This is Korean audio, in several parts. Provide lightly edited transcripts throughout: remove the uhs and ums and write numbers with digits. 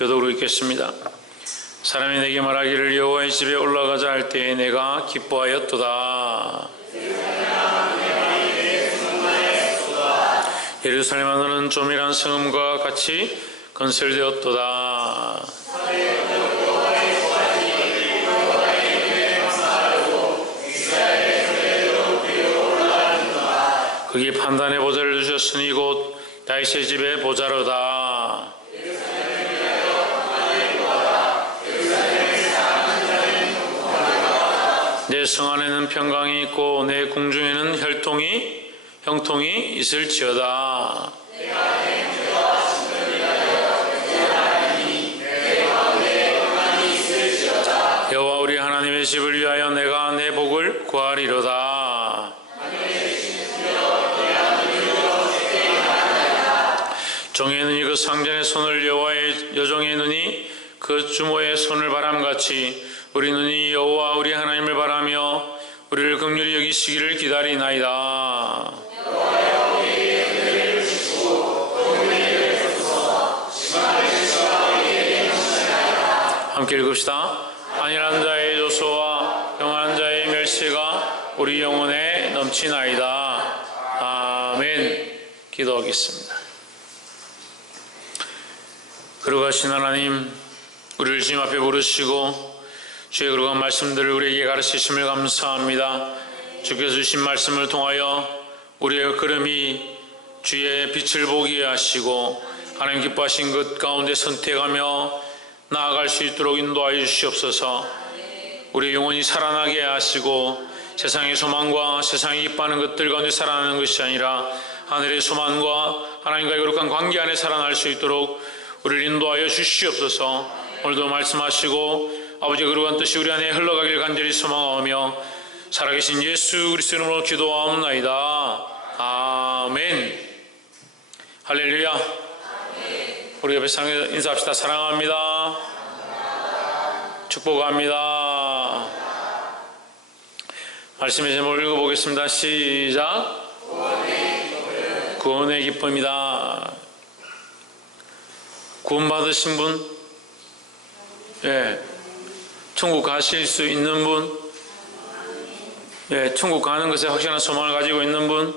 교독으로 읽겠습니다. 사람이 내게 말하기를 여호와의 집에 올라가자 할 때에 내가 기뻐하였도다. 예루살렘아 너는 조밀한 성읍과 같이 건설되었도다. 거기 판단의 보좌를 두셨으니 곧 다윗의 집의 보좌로다. 내 성 안에는 평강이 있고 내 궁중에는 형통이 있을지어다. 여호와 우리 하나님의 집을 위하여 내가 내 복을 구하리로다. 종의 눈이 그 상전의 손을 여호와의 여종의 눈이 그 주모의 손을 바람같이 우리 눈이 여호와 우리 하나님을 바라며 우리를 긍휼히 여기시기를 기다리나이다. 함께 읽읍시다. 안일한 자의 조소와 영원한 자의 멸세가 우리 영혼에 넘치나이다. 아멘. 기도하겠습니다. 거룩하신 하나님, 우리를 주님 앞에 부르시고 주의 거룩한 말씀들을 우리에게 가르치심을 감사합니다. 주께서 주신 말씀을 통하여 우리의 걸음이 주의 빛을 보게 하시고 하나님 기뻐하신 것 가운데 선택하며 나아갈 수 있도록 인도하여 주시옵소서. 우리의 영혼이 살아나게 하시고 세상의 소망과 세상이 기뻐하는 것들 가운데 살아나는 것이 아니라 하늘의 소망과 하나님과의 거룩한 관계 안에 살아날 수 있도록 우리를 인도하여 주시옵소서. 오늘도 말씀하시고 아버지의 거룩한 뜻이 우리 안에 흘러가길 간절히 소망하며 살아계신 예수 그리스도 이름으로 기도하옵나이다. 아멘. 할렐루야. 우리 옆에 인사합시다. 사랑합니다. 축복합니다. 말씀의 제목을 읽어보겠습니다. 시작. 구원의 기쁨이다. 구원받으신 분, 천국 가실 수 있는 분, 천국 가는 것에 확실한 소망을 가지고 있는 분,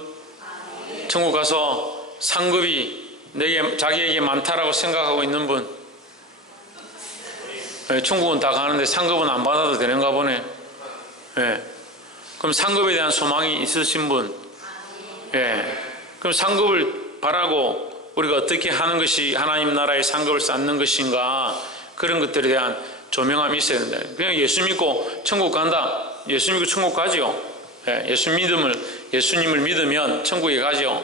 천국 가서 상급이 자기에게 많다라고 생각하고 있는 분, 천국은 다 가는데 상급은 안 받아도 되는가 보네. 그럼 상급에 대한 소망이 있으신 분, 그럼 상급을 바라고 우리가 어떻게 하는 것이 하나님 나라의 상급을 쌓는 것인가, 그런 것들에 대한 조명함이 있어야 된다. 그냥 예수 믿고 천국 간다. 예수 믿고 천국 가죠. 예수님을 믿으면 천국에 가죠.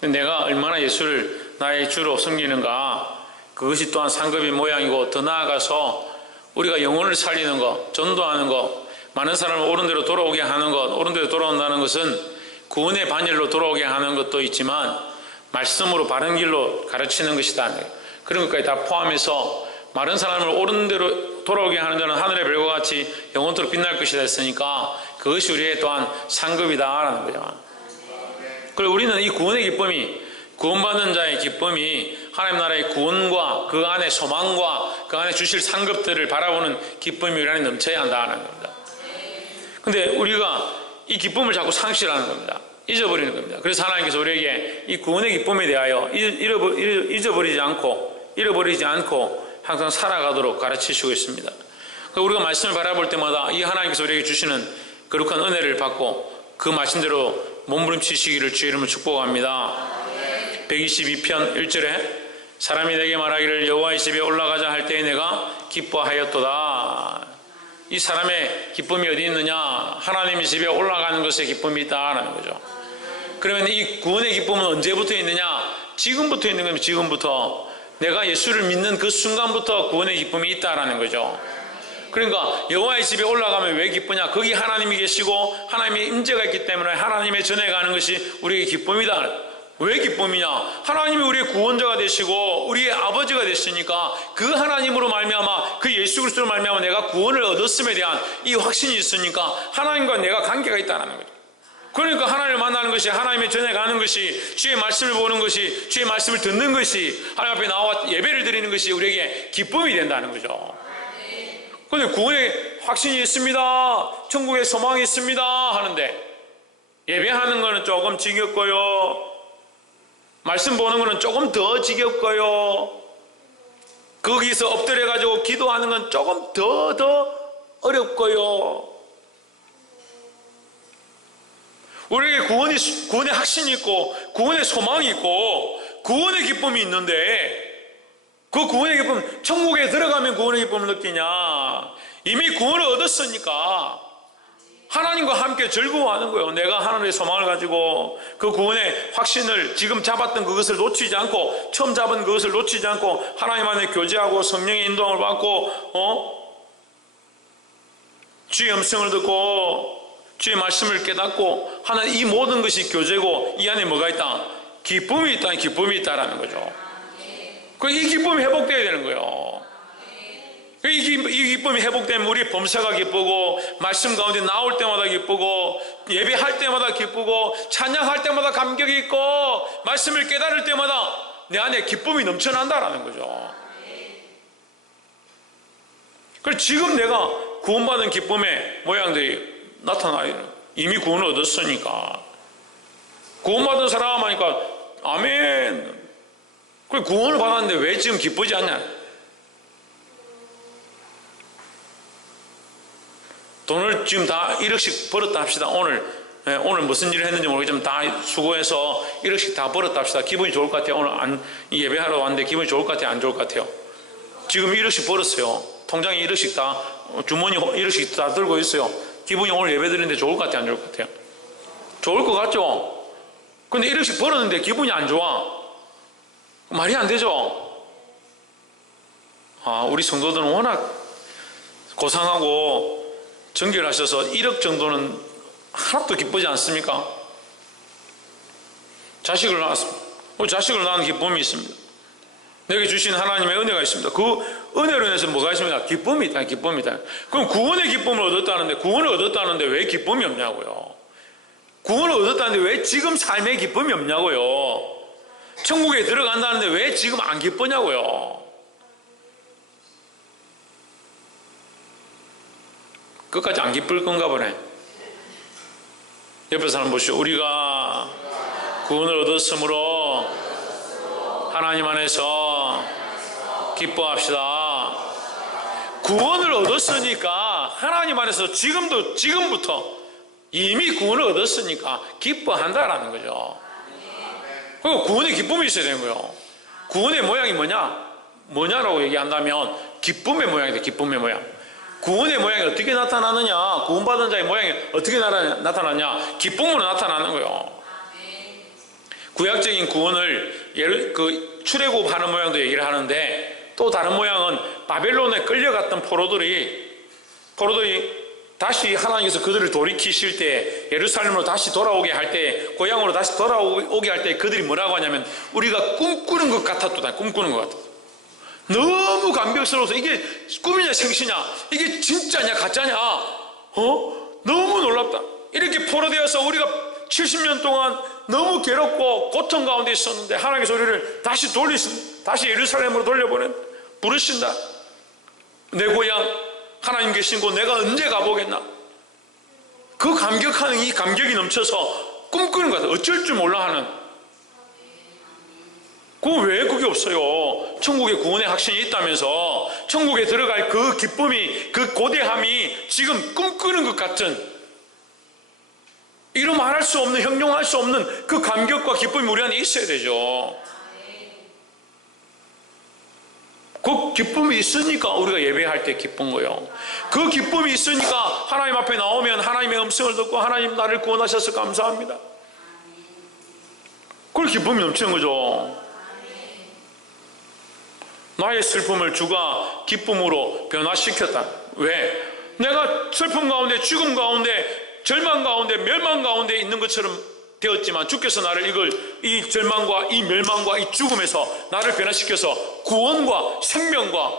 내가 얼마나 예수를 나의 주로 섬기는가, 그것이 또한 상급의 모양이고, 더 나아가서 우리가 영혼을 살리는 것, 전도하는 것, 많은 사람을 옳은 대로 돌아오게 하는 것, 옳은 대로 돌아온다는 것은 구원의 반열로 돌아오게 하는 것도 있지만 말씀으로 바른 길로 가르치는 것이다. 그런 것까지 다 포함해서 마른 사람을 옳은 대로 돌아오게 하는 자는 하늘의 별과 같이 영원토록 빛날 것이다 했으니까 그것이 우리의 또한 상급이다라는 거죠. 그리고 우리는 이 구원의 기쁨이, 구원받는 자의 기쁨이 하나님 나라의 구원과 그 안에 소망과 그 안에 주실 상급들을 바라보는 기쁨이 우리 안에 넘쳐야 한다는 겁니다. 근데 우리가 이 기쁨을 자꾸 상실하는 겁니다. 잊어버리는 겁니다. 그래서 하나님께서 우리에게 이 구원의 기쁨에 대하여 잊어버리지 않고 항상 살아가도록 가르치시고 있습니다. 우리가 말씀을 바라볼 때마다 이 하나님께서 우리에게 주시는 거룩한 은혜를 받고 그 말씀대로 몸부림치시기를 주의 이름으로 축복합니다. 122편 1절에 사람이 내게 말하기를 여호와의 집에 올라가자 할 때에 내가 기뻐하였도다. 이 사람의 기쁨이 어디 있느냐? 하나님의 집에 올라가는 것에 기쁨이 있다라는 거죠. 그러면 이 구원의 기쁨은 언제부터 있느냐? 지금부터 있는 겁니다. 지금부터. 내가 예수를 믿는 그 순간부터 구원의 기쁨이 있다라는 거죠. 그러니까 여호와의 집에 올라가면 왜 기쁘냐? 거기 하나님이 계시고 하나님의 임재가 있기 때문에 하나님의 전에 가는 것이 우리의 기쁨이다. 왜 기쁨이냐? 하나님이 우리의 구원자가 되시고 우리의 아버지가 되시니까 그 하나님으로 말미암아, 그 예수 그리스도로 말미암아 내가 구원을 얻었음에 대한 이 확신이 있으니까 하나님과 내가 관계가 있다는 거죠. 그러니까 하나님을 만나는 것이, 하나님의 전에 가는 것이, 주의 말씀을 보는 것이, 주의 말씀을 듣는 것이, 하나님 앞에 나와 예배를 드리는 것이 우리에게 기쁨이 된다는 거죠. 그런데 구원의 확신이 있습니다, 천국의 소망이 있습니다 하는데 예배하는 거는 조금 지겹고요, 말씀 보는 거는 조금 더 지겹고요, 거기서 엎드려가지고 기도하는 건 조금 더 어렵고요. 우리에게 구원의 확신이 있고 구원의 소망이 있고 구원의 기쁨이 있는데, 그 구원의 기쁨, 천국에 들어가면 구원의 기쁨을 느끼냐? 이미 구원을 얻었으니까 하나님과 함께 즐거워하는 거예요. 내가 하나님의 소망을 가지고 그 구원의 확신을, 지금 잡았던 그것을 놓치지 않고, 처음 잡은 그것을 놓치지 않고 하나님 안에 교제하고 성령의 인도함을 받고 주의 음성을 듣고 주의 말씀을 깨닫고 하는 이 모든 것이 교제고, 이 안에 뭐가 있다? 기쁨이 있다, 기쁨이 있다라는 거죠. 이 기쁨이 회복되어야 되는 거예요. 이 기쁨이 회복되면 우리 범사가 기쁘고, 말씀 가운데 나올 때마다 기쁘고, 예배할 때마다 기쁘고, 찬양할 때마다 감격이 있고, 말씀을 깨달을 때마다 내 안에 기쁨이 넘쳐난다라는 거죠. 그래서 지금 내가 구원받은 기쁨의 모양들이 나타나요. 이미 구원을 얻었으니까. 구원받은 사람 하니까 아멘. 그래, 구원을 받았는데 왜 지금 기쁘지 않냐? 돈을 지금 다 1억씩 벌었다 합시다. 오늘 무슨 일을 했는지 모르겠지만 다 수고해서 1억씩 다 벌었다 합시다. 기분이 좋을 것 같아요? 오늘 예배하러 왔는데 기분이 좋을 것 같아요? 안 좋을 것 같아요? 지금 1억씩 벌었어요. 통장에 1억씩 다, 주머니 1억씩 다 들고 있어요. 기분이 오늘 예배 드리는데 좋을 것 같아요? 안 좋을 것 같아요? 좋을 것 같죠? 근데 1억씩 벌었는데 기분이 안 좋아. 말이 안 되죠? 우리 성도들은 워낙 고상하고 정결하셔서 1억 정도는 하나도 기쁘지 않습니까? 자식을 낳았습니다. 자식을 낳은 기쁨이 있습니다. 내게 주신 하나님의 은혜가 있습니다. 그 은혜로 인해서 뭐가 있습니까? 기쁨이 있다, 기쁨이 있다. 그럼 구원의 기쁨을 얻었다는데, 구원을 얻었다는데 왜 기쁨이 없냐고요? 구원을 얻었다는데 왜 지금 삶에 기쁨이 없냐고요? 천국에 들어간다는데 왜 지금 안 기쁘냐고요? 끝까지 안 기쁠 건가 보네. 옆에 사람 보시오. 우리가 구원을 얻었으므로 하나님 안에서 기뻐합시다. 구원을 얻었으니까 하나님 안에서 지금부터 이미 구원을 얻었으니까 기뻐한다라는 거죠. 그리고 구원의 기쁨이 있어야 되는 거예요. 구원의 모양이 뭐냐라고 얘기한다면 기쁨의 모양이다. 기쁨의 모양. 구원의 모양이 어떻게 나타나느냐? 구원받은 자의 모양이 어떻게 나타나냐? 기쁨으로 나타나는 거예요. 구약적인 구원을 출애굽하는 모양도 얘기를 하는데, 또 다른 모양은 바벨론에 끌려갔던 포로들이 다시 하나님께서 그들을 돌이키실 때, 예루살렘으로 다시 돌아오게 할 때, 고향으로 다시 돌아오게 할 때 그들이 뭐라고 하냐면 우리가 꿈꾸는 것 같았다. 꿈꾸는 것 같았다. 너무 감격스러워서 이게 꿈이냐 생시냐, 이게 진짜냐 가짜냐, 너무 놀랍다. 이렇게 포로되어서 우리가 70년 동안 너무 괴롭고 고통 가운데 있었는데 하나님께서 우리를 다시 다시 예루살렘으로 부르신다. 내 고향 하나님 계신 곳 내가 언제 가보겠나. 그 감격하는 이 감격이 넘쳐서 꿈꾸는 것 같아. 어쩔 줄 몰라 하는. 왜 그게 없어요? 천국에 구원의 확신이 있다면서 천국에 들어갈 그 기쁨이, 그 고대함이 지금 꿈꾸는 것 같은, 이루 말할 수 없는, 형용할 수 없는 그 감격과 기쁨이 우리 안에 있어야 되죠. 그 기쁨이 있으니까 우리가 예배할 때 기쁜 거예요. 그 기쁨이 있으니까 하나님 앞에 나오면 하나님의 음성을 듣고 하나님 나를 구원하셔서 감사합니다. 그걸 기쁨이 넘치는 거죠. 나의 슬픔을 주가 기쁨으로 변화시켰다. 왜? 내가 슬픔 가운데, 죽음 가운데, 절망 가운데, 멸망 가운데 있는 것처럼 되었지만 주께서 나를 이 절망과 이 멸망과 이 죽음에서 나를 변화시켜서 구원과 생명과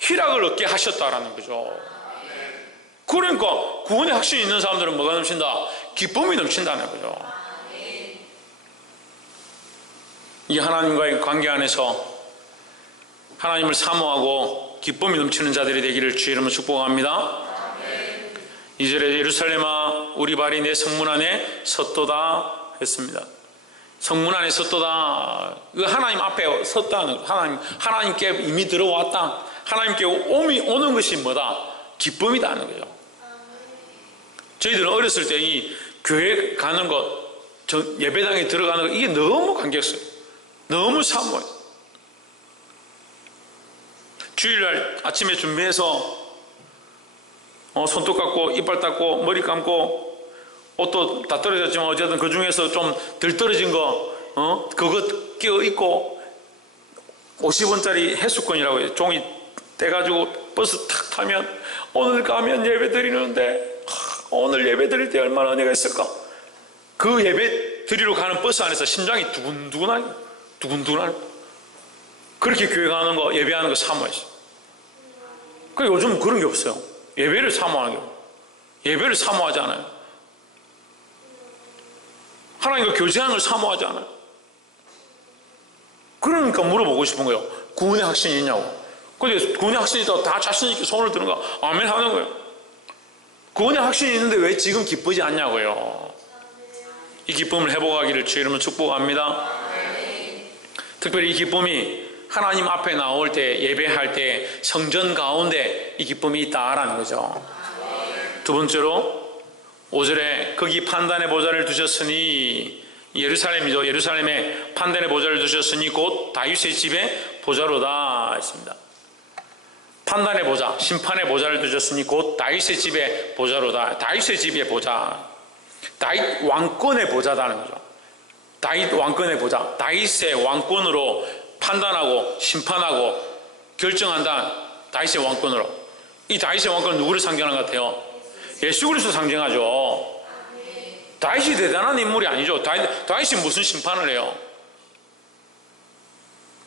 희락을 얻게 하셨다라는 거죠. 그러니까 구원의 확신이 있는 사람들은 뭐가 넘친다? 기쁨이 넘친다는 거죠. 이 하나님과의 관계 안에서 하나님을 사모하고 기쁨이 넘치는 자들이 되기를 주의 이름으로 축복합니다. 2절에 예루살렘아 우리 발이 내 성문 안에 섰도다 했습니다. 성문 안에 섰도다. 하나님 앞에 섰다는 하나님께 이미 들어왔다. 하나님께 오는 것이 뭐다? 기쁨이다 하는 거죠. 저희들은 어렸을 때 이 교회 가는 것, 예배당에 들어가는 것, 이게 너무 감격스러워요. 너무 사모해요. 주일날 아침에 준비해서 손톱 깎고 이빨 닦고 머리 감고 옷도 다 떨어졌지만 어쨌든 그 중에서 좀 덜 떨어진 거 그거 끼워 입고 50원짜리 해수권이라고 해요. 종이 떼가지고 버스 탁 타면 오늘 가면 예배 드리는데 오늘 예배 드릴 때 얼마나 은혜가 있을까. 그 예배 드리러 가는 버스 안에서 심장이 두근두근하니 그렇게 교회 가는 거 예배하는 거 사모했어요. 그러니까 요즘 그런 게 없어요. 예배를 사모하는 게 없어요. 예배를 사모하지 않아요. 하나님과 교제하는 걸 사모하지 않아요. 그러니까 물어보고 싶은 거예요. 구원의 확신이 있냐고. 근데 구원의 확신이 있다고 다 자신 있게 손을 드는 거 아멘 하는 거예요. 구원의 확신이 있는데 왜 지금 기쁘지 않냐고요. 이 기쁨을 회복하기를 주의 이름으로 축복합니다. 특별히 이 기쁨이 하나님 앞에 나올 때, 예배할 때 성전 가운데 이 기쁨이 있다라는 거죠. 두 번째로 5절에 거기 판단의 보좌를 두셨으니, 예루살렘이죠. 예루살렘에 판단의 보좌를 두셨으니 곧 다윗의 집에 보좌로다 했습니다. 판단의 보좌, 심판의 보좌를 두셨으니 곧 다윗의 집에 보좌로다. 다윗의 집의 보좌, 다윗 왕권의 보좌다는 거죠. 다윗 왕권의 보좌, 다윗의 왕권으로 판단하고 심판하고 결정한다. 다윗의 왕권으로. 이 다윗의 왕권은 누구를 상징하는 것 같아요? 예수 그리스도 상징하죠. 다윗이 대단한 인물이 아니죠. 다윗이 무슨 심판을 해요?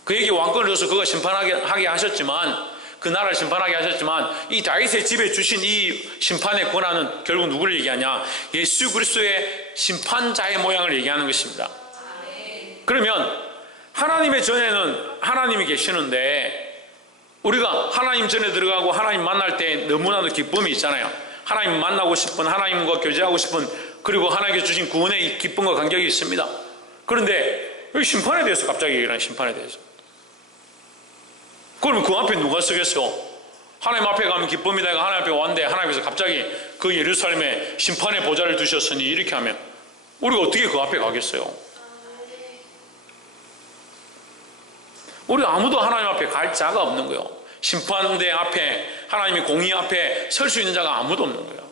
그에게 왕권을 줘서 그가 심판하게 하셨지만, 그 나라를 심판하게 하셨지만, 이 다윗의 집에 주신 이 심판의 권한은 결국 누구를 얘기하냐? 예수 그리스도의 심판자의 모양을 얘기하는 것입니다. 그러면 하나님의 전에는 하나님이 계시는데, 우리가 하나님 전에 들어가고 하나님 만날 때 너무나도 기쁨이 있잖아요. 하나님 만나고 싶은, 하나님과 교제하고 싶은, 그리고 하나님께 주신 구원의 기쁨과 감격이 있습니다. 그런데 여기 심판에 대해서 갑자기 얘기하는, 심판에 대해서. 그러면 그 앞에 누가 서겠어요? 하나님 앞에 가면 기쁨이다. 하나님 앞에 왔는데 하나님께서 갑자기 그 예루살렘에 심판의 보좌를 두셨으니 이렇게 하면 우리가 어떻게 그 앞에 가겠어요? 우리 아무도 하나님 앞에 갈 자가 없는 거예요. 심판대 앞에, 하나님의 공의 앞에 설 수 있는 자가 아무도 없는 거예요.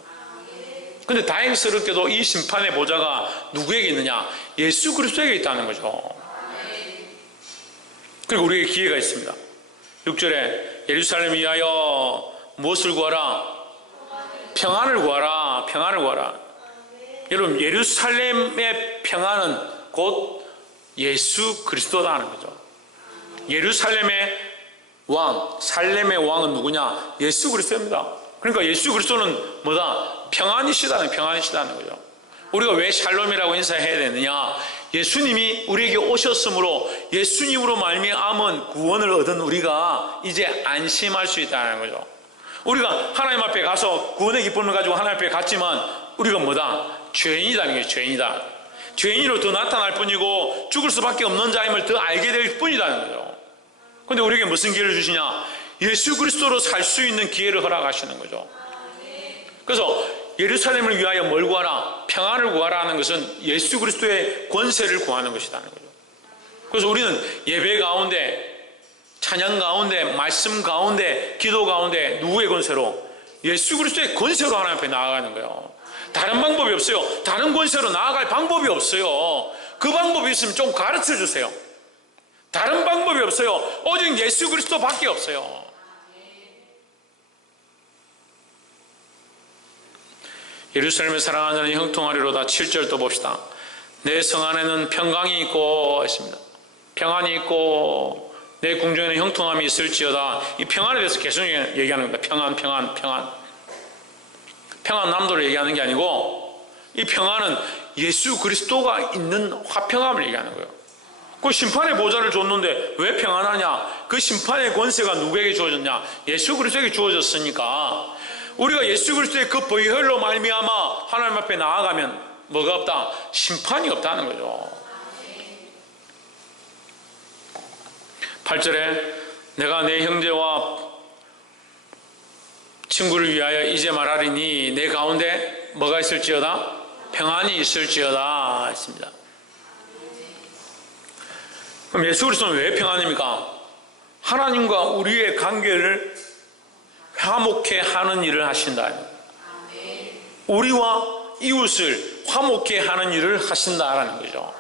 근데 다행스럽게도 이 심판의 보좌가 누구에게 있느냐? 예수 그리스도에게 있다는 거죠. 그리고 우리에게 기회가 있습니다. 6절에 예루살렘 위하여 무엇을 구하라? 평안을 구하라. 평안을 구하라. 여러분, 예루살렘의 평안은 곧 예수 그리스도라는 거죠. 예루살렘의 왕, 살렘의 왕은 누구냐? 예수 그리스도입니다. 그러니까 예수 그리스도는 뭐다? 평안이시다는 거죠. 우리가 왜 샬롬이라고 인사해야 되느냐? 예수님이 우리에게 오셨으므로 예수님으로 말미암은 구원을 얻은 우리가 이제 안심할 수 있다는 거죠. 우리가 하나님 앞에 가서 구원의 기쁨을 가지고 하나님 앞에 갔지만 우리가 뭐다? 죄인이라는 거예요. 죄인이다. 죄인으로 더 나타날 뿐이고 죽을 수밖에 없는 자임을 더 알게 될 뿐이라는 거죠. 그런데 우리에게 무슨 기회를 주시냐? 예수 그리스도로 살 수 있는 기회를 허락하시는 거죠. 그래서 예루살렘을 위하여 뭘 구하라? 평안을 구하라 하는 것은 예수 그리스도의 권세를 구하는 것이라는 거죠. 그래서 우리는 예배 가운데, 찬양 가운데, 말씀 가운데, 기도 가운데 누구의 권세로? 예수 그리스도의 권세로 하나님 앞에 나아가는 거예요. 다른 방법이 없어요. 다른 권세로 나아갈 방법이 없어요. 그 방법이 있으면 좀 가르쳐 주세요. 다른 방법이 없어요. 오직 예수 그리스도밖에 없어요. 예루살렘을 사랑하는 자는 형통하리로다. 7절 또 봅시다. 내 성 안에는 평강이 있고 했습니다. 평안이 있고 내 궁중에는 형통함이 있을지어다. 이 평안에 대해서 계속 얘기하는 겁니다. 평안. 평안 남도를 얘기하는 게 아니고 이 평안은 예수 그리스도가 있는 화평함을 얘기하는 거예요. 그 심판의 보좌를 줬는데 왜 평안하냐? 그 심판의 권세가 누구에게 주어졌냐? 예수 그리스도에게 주어졌으니까 우리가 예수 그리스도의 그 보혈로 말미암아 하나님 앞에 나아가면 뭐가 없다? 심판이 없다는 거죠. 8절에 내가 내 형제와 친구를 위하여 이제 말하리니 내 가운데 뭐가 있을지어다? 평안이 있을지어다 했습니다. 그럼 예수 그리스도는 왜 평안입니까? 하나님과 우리의 관계를 화목케 하는 일을 하신다. 우리와 이웃을 화목케 하는 일을 하신다라는 거죠.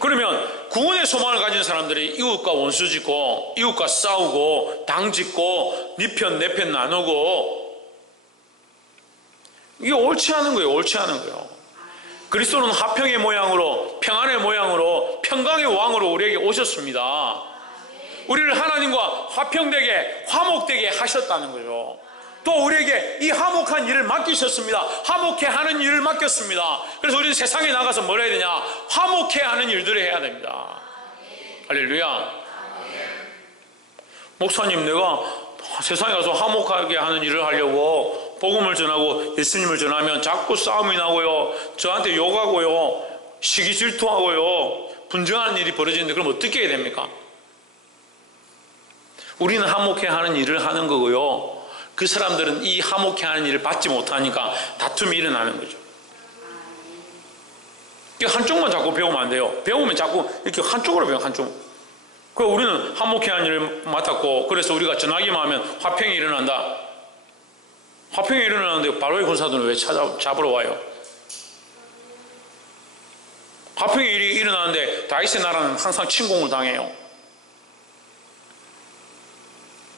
그러면 구원의 소망을 가진 사람들이 이웃과 원수 짓고 이웃과 싸우고 당 짓고 네 편 내 편 나누고 이게 옳지 않은 거예요. 옳지 않은 거예요. 그리스도는 화평의 모양으로 평안의 모양으로 평강의 왕으로 우리에게 오셨습니다. 우리를 하나님과 화평되게 화목되게 하셨다는 거죠. 또 우리에게 이 화목한 일을 맡기셨습니다. 화목해 하는 일을 맡겼습니다. 그래서 우리는 세상에 나가서 뭘 해야 되냐? 화목해 하는 일들을 해야 됩니다. 할렐루야. 목사님, 내가 세상에 가서 화목하게 하는 일을 하려고 복음을 전하고 예수님을 전하면 자꾸 싸움이 나고요, 저한테 욕하고요, 시기 질투하고요, 분쟁하는 일이 벌어지는데 그럼 어떻게 해야 됩니까? 우리는 화목해 하는 일을 하는 거고요, 그 사람들은 이 화목해 하는 일을 받지 못하니까 다툼이 일어나는 거죠. 한쪽만 자꾸 배우면 안 돼요. 배우면 자꾸 이렇게 한쪽으로 배워요. 한쪽. 그래서 우리는 화목해 하는 일을 맡았고, 그래서 우리가 전하기만 하면 화평이 일어난다. 화평이 일어나는데 바로의 군사들은 왜 잡으러 와요? 화평이 일어나는데 다윗의 나라는 항상 침공을 당해요.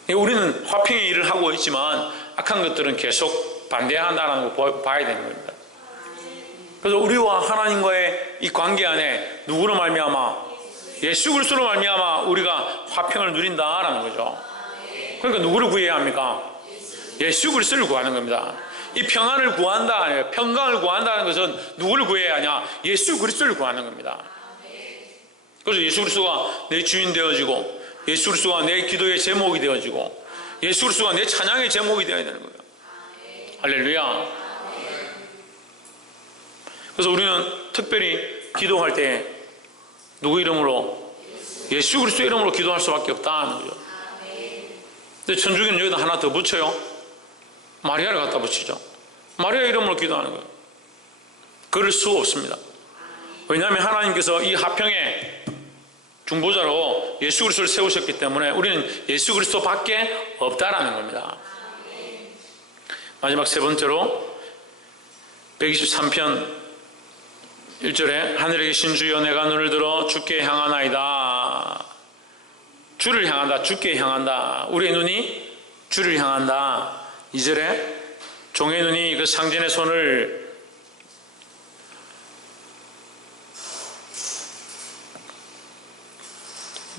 우리는 화평의 일을 하고 있지만 악한 것들은 계속 반대한다는 걸 봐야 되는 겁니다. 그래서 우리와 하나님과의 이 관계 안에 누구로 말미암아? 예수 그리스도로 말미암아 우리가 화평을 누린다라는 거죠. 그러니까 누구를 구해야 합니까? 예수 그리스도를 구하는 겁니다. 이 평안을 구한다, 평강을 구한다는 것은 누구를 구해야 하냐? 예수 그리스도를 구하는 겁니다. 그래서 예수 그리스도가 내 주인 되어지고, 예수 그리스도가 내 기도의 제목이 되어지고, 예수 그리스도가 내 찬양의 제목이 되어야 되는 거예요. 할렐루야. 그래서 우리는 특별히 기도할 때 누구 이름으로? 예수 그리스도 이름으로 기도할 수밖에 없다는 거죠. 근데 천주교는 여기다 하나 더 붙여요. 마리아를 갖다 붙이죠. 마리아 이름으로 기도하는 거예요. 그럴 수 없습니다. 왜냐하면 하나님께서 이 화평의 중보자로 예수 그리스도를 세우셨기 때문에 우리는 예수 그리스도 밖에 없다라는 겁니다. 마지막 세 번째로 123편 1절에 하늘에 계신 주여 내가 눈을 들어 주께 향하나이다. 주를 향한다. 주께 향한다. 우리의 눈이 주를 향한다. 2절에 종의 눈이 그 상전의 손을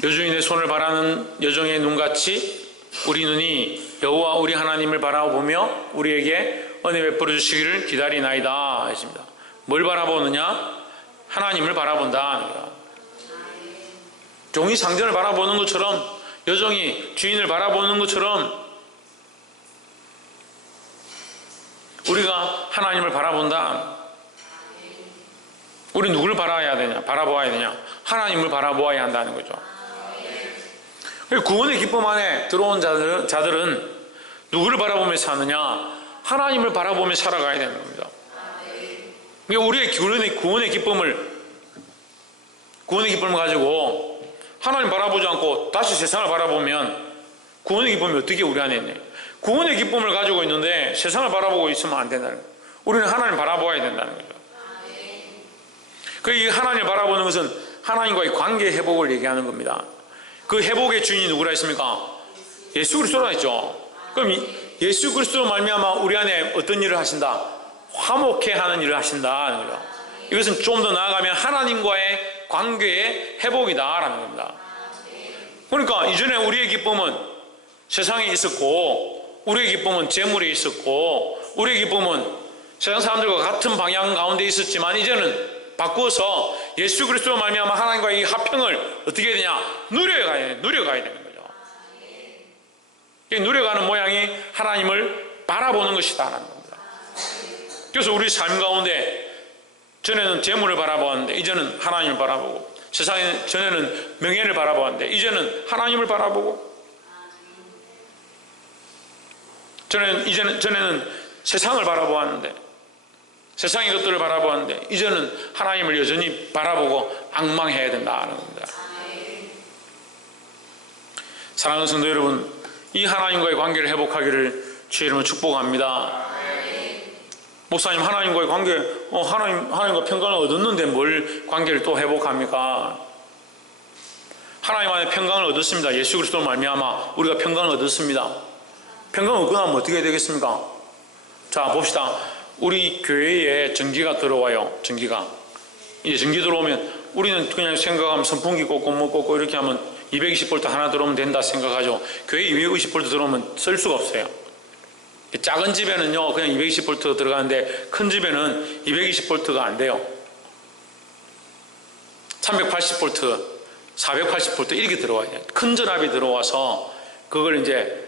여주인의 손을 바라는 여종의 눈같이 우리 눈이 여호와 우리 하나님을 바라보며 우리에게 은혜 베풀어 주시기를 기다리나이다 했습니다. 뭘 바라보느냐? 하나님을 바라본다. 종이 상전을 바라보는 것처럼, 여종이 주인을 바라보는 것처럼 우리가 하나님을 바라본다. 우리 누구를 바라봐야 되냐? 바라보아야 되냐? 하나님을 바라보아야 한다는 거죠. 구원의 기쁨 안에 들어온 자들은 누구를 바라보며 사느냐? 하나님을 바라보며 살아가야 되는 겁니다. 우리의 구원의 기쁨을 가지고 하나님 바라보지 않고 다시 세상을 바라보면 구원의 기쁨이 어떻게 우리 안에 있냐? 구원의 기쁨을 가지고 있는데 세상을 바라보고 있으면 안 된다는 거예요. 우리는 하나님을 바라보아야 된다는 거죠. 이 하나님을 바라보는 것은 하나님과의 관계 회복을 얘기하는 겁니다. 그 회복의 주인이 누구라 했습니까? 예수 그리스도라 했죠. 그럼 예수 그리스도로 말미암아 우리 안에 어떤 일을 하신다? 화목해 하는 일을 하신다는 거죠. 이것은 좀 더 나아가면 하나님과의 관계의 회복이다라는 겁니다. 그러니까 이전에 우리의 기쁨은 세상에 있었고 우리의 기쁨은 재물에 있었고 우리의 기쁨은 세상 사람들과 같은 방향 가운데 있었지만 이제는 바꾸어서 예수 그리스도로 말미암아 하나님과의 이 화평을 어떻게 해야 되냐? 누려가야 되는 거죠. 누려가는 모양이 하나님을 바라보는 것이다라는 겁니다. 그래서 우리 삶 가운데 전에는 재물을 바라보았는데 이제는 하나님을 바라보고, 세상에 전에는 명예를 바라보았는데 이제는 하나님을 바라보고, 전에는 세상을 바라보았는데, 세상의 것들을 바라보았는데 이제는 하나님을 여전히 바라보고 앙망해야 된다는 겁니다. 사랑하는 성도 여러분, 이 하나님과의 관계를 회복하기를 주의 이름으로 축복합니다. 목사님, 하나님과의 관계, 하나님과 평강을 얻었는데 뭘 관계를 또 회복합니까? 하나님 안에 평강을 얻었습니다. 예수 그리스도로 말미암아 우리가 평강을 얻었습니다. 평강을 얻고 나면 어떻게 되겠습니까? 자, 봅시다. 우리 교회에 전기가 들어와요. 전기가. 이제 전기 들어오면 우리는 그냥 생각하면 선풍기 꽂고 뭐 꽂고 이렇게 하면 220V 하나 들어오면 된다 생각하죠. 교회에 220V 들어오면 쓸 수가 없어요. 작은 집에는요 그냥 220V 들어가는데 큰 집에는 220V가 안 돼요. 380V, 480V 이렇게 들어와야 돼요. 큰 전압이 들어와서 그걸 이제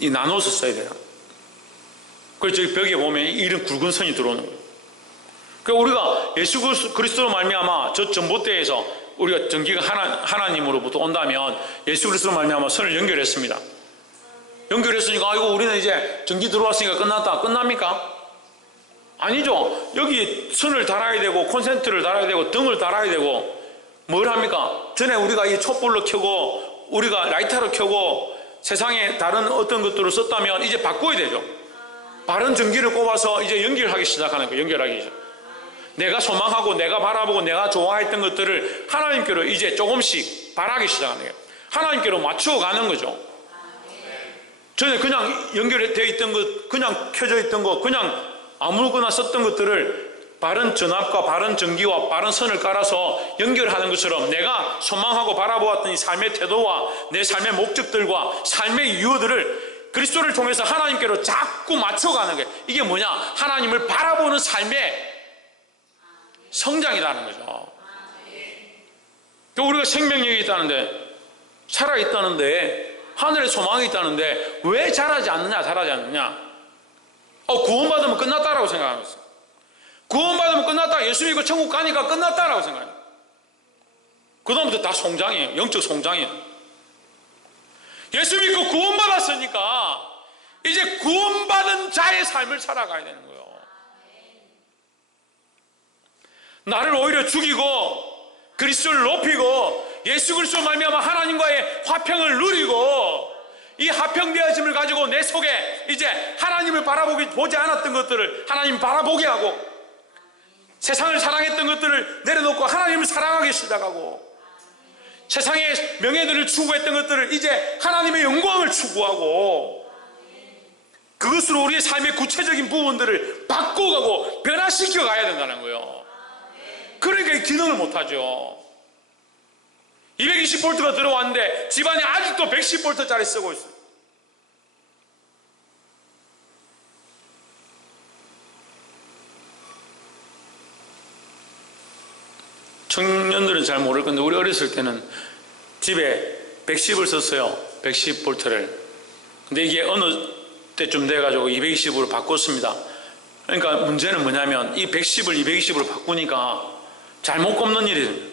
나눠서 써야 돼요. 그래서 저기 벽에 보면 이런 굵은 선이 들어오는 거예요. 그러니까 우리가 예수 그리스도로 말미암아 저 전봇대에서 우리가 전기가 하나님으로부터 온다면 예수 그리스도로 말미암아 선을 연결했습니다. 연결했으니까 아이고 우리는 이제 전기 들어왔으니까 끝났다. 끝납니까? 아니죠. 여기 선을 달아야 되고 콘센트를 달아야 되고 등을 달아야 되고 뭘 합니까? 전에 우리가 이 촛불로 켜고 우리가 라이터로 켜고 세상에 다른 어떤 것들을 썼다면 이제 바꿔야 되죠. 바른 전기를 꼽아서 이제 연결하기 시작하는 거예요. 연결하기 시작. 내가 소망하고 내가 바라보고 내가 좋아했던 것들을 하나님께로 이제 조금씩 바라기 시작하는 거예요. 하나님께로 맞추어 가는 거죠. 전에 그냥 연결되어 있던 것, 그냥 켜져 있던 것, 그냥 아무거나 썼던 것들을 바른 전압과 바른 전기와 바른 선을 깔아서 연결하는 것처럼 내가 소망하고 바라보았던 이 삶의 태도와 내 삶의 목적들과 삶의 이유들을 그리스도를 통해서 하나님께로 자꾸 맞춰가는 거예요. 이게 뭐냐? 하나님을 바라보는 삶의 성장이라는 거죠. 우리가 생명력이 있다는데, 살아있다는데, 하늘에 소망이 있다는데 왜 자라지 않느냐? 구원받으면 끝났다라고 생각하는 거예요. 구원받으면 끝났다. 예수 믿고 천국 가니까 끝났다라고 생각해요. 그 다음부터 다 성장이에요. 영적 성장이에요. 예수 믿고 구원받았으니까 이제 구원받은 자의 삶을 살아가야 되는 거예요. 나를 오히려 죽이고 그리스도를 높이고 예수 그리스도 말미암아 하나님과의 화평을 누리고 이 화평되어짐을 가지고 내 속에 이제 하나님을 보지 않았던 것들을 하나님 바라보게 하고 세상을 사랑했던 것들을 내려놓고 하나님을 사랑하기 시작하고 세상의 명예들을 추구했던 것들을 이제 하나님의 영광을 추구하고 그것으로 우리의 삶의 구체적인 부분들을 바꿔가고 변화시켜 가야 된다는 거예요. 그러니까 이 기능을 못하죠. 220V가 들어왔는데 집안에 아직도 110V짜리 쓰고 있어요. 청년들은 잘 모를 건데 우리 어렸을 때는 집에 110을 썼어요. 110V를. 근데 이게 어느 때쯤 돼가지고 220으로 바꿨습니다. 그러니까 문제는 뭐냐면 이 110을 220으로 바꾸니까 잘못 꼽는 일이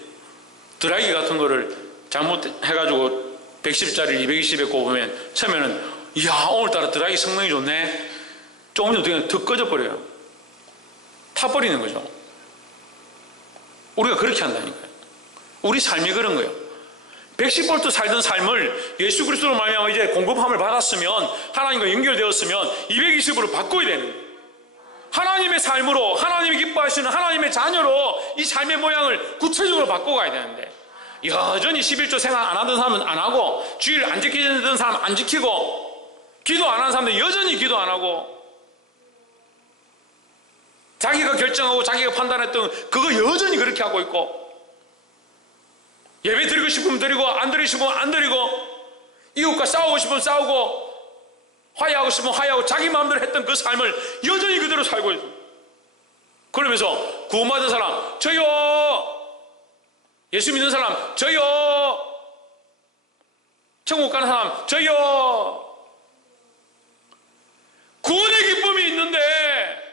드라이기 같은 거를 잘못해가지고 110짜리 220에 꼽으면 처음에는 이야 오늘따라 드라이기 성능이 좋네. 조금 더 그냥 더 꺼져버려요. 타버리는 거죠. 우리가 그렇게 한다니까요. 우리 삶이 그런 거예요. 110V 살던 삶을 예수 그리스도로 말미암아 이제 공급함을 받았으면 하나님과 연결되었으면 220으로 바꿔야 되는 거예요. 하나님의 삶으로 하나님이 기뻐하시는 하나님의 자녀로 이 삶의 모양을 구체적으로 바꿔가야 되는데 여전히 11조 생활 안 하던 사람은 안 하고 주일 안 지키던 사람은 안 지키고 기도 안 하는 사람들 여전히 기도 안 하고 자기가 결정하고 자기가 판단했던 그거 여전히 그렇게 하고 있고 예배 드리고 싶으면 드리고 안 드리고 싶으면 안 드리고 이웃과 싸우고 싶으면 싸우고 화해하고 싶으면 화해하고 자기 마음대로 했던 그 삶을 여전히 그대로 살고 있어요. 그러면서 구원받은 사람 저요, 예수 믿는 사람 저요, 천국 가는 사람 저요. 구원의 기쁨이 있는데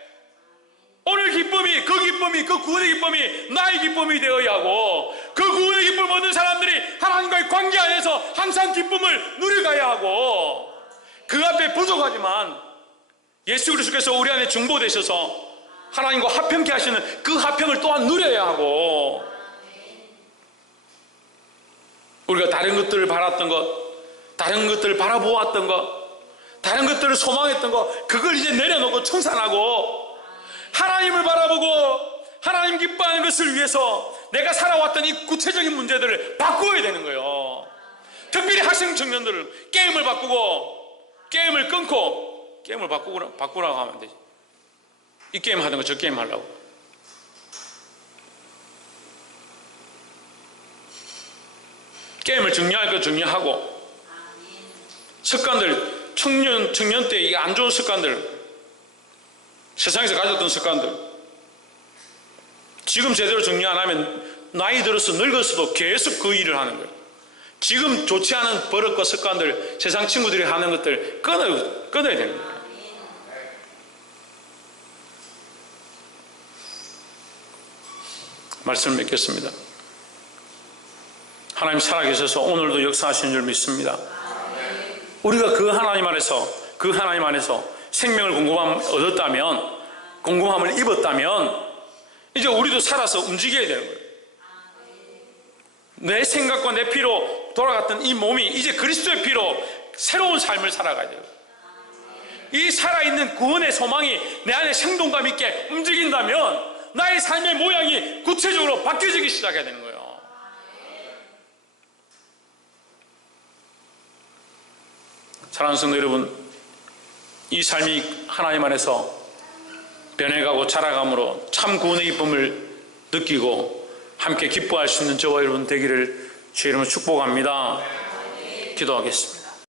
오늘 기쁨이 그 구원의 기쁨이 나의 기쁨이 되어야 하고, 그 구원의 기쁨을 얻는 사람들이 하나님과의 관계 안에서 항상 기쁨을 누려가야 하고, 그 앞에 부족하지만 예수 그리스도께서 우리 안에 중보되셔서 하나님과 화평케 하시는 그 화평을 또한 누려야 하고, 우리가 다른 것들을 바랐던 것, 다른 것들을 바라보았던 것, 다른 것들을 소망했던 것, 그걸 이제 내려놓고 청산하고 하나님을 바라보고 하나님 기뻐하는 것을 위해서 내가 살아왔던 이 구체적인 문제들을 바꾸어야 되는 거예요. 특별히 학생 청년들을 게임을 바꾸고, 게임을 끊고, 게임을 바꾸라고 하면 안 되지. 이 게임 하던 거 저 게임 하려고. 게임을 정리할 거 정리하고, 습관들, 청년 때 이게 안 좋은 습관들, 세상에서 가졌던 습관들, 지금 제대로 정리 안 하면 나이 들어서 늙었어도 계속 그 일을 하는 거예요. 지금 좋지 않은 버릇과 습관들, 세상 친구들이 하는 것들 끊어야 되는 거예요. 말씀을 맺겠습니다. 하나님 살아계셔서 오늘도 역사하시는 줄 믿습니다. 우리가 그 하나님 안에서 생명을 공급함을 입었다면 이제 우리도 살아서 움직여야 되는 거예요. 내 생각과 내 피로 돌아갔던 이 몸이 이제 그리스도의 피로 새로운 삶을 살아가야 돼요. 이 살아있는 구원의 소망이 내 안에 생동감 있게 움직인다면 나의 삶의 모양이 구체적으로 바뀌어지기 시작해야 되는 거예요. 사랑하는 성도 여러분, 이 삶이 하나님 안에서 변해가고 자라감으로 참 구원의 기쁨을 느끼고 함께 기뻐할 수 있는 저와 여러분 되기를 주의 이름으로 축복합니다. 기도하겠습니다.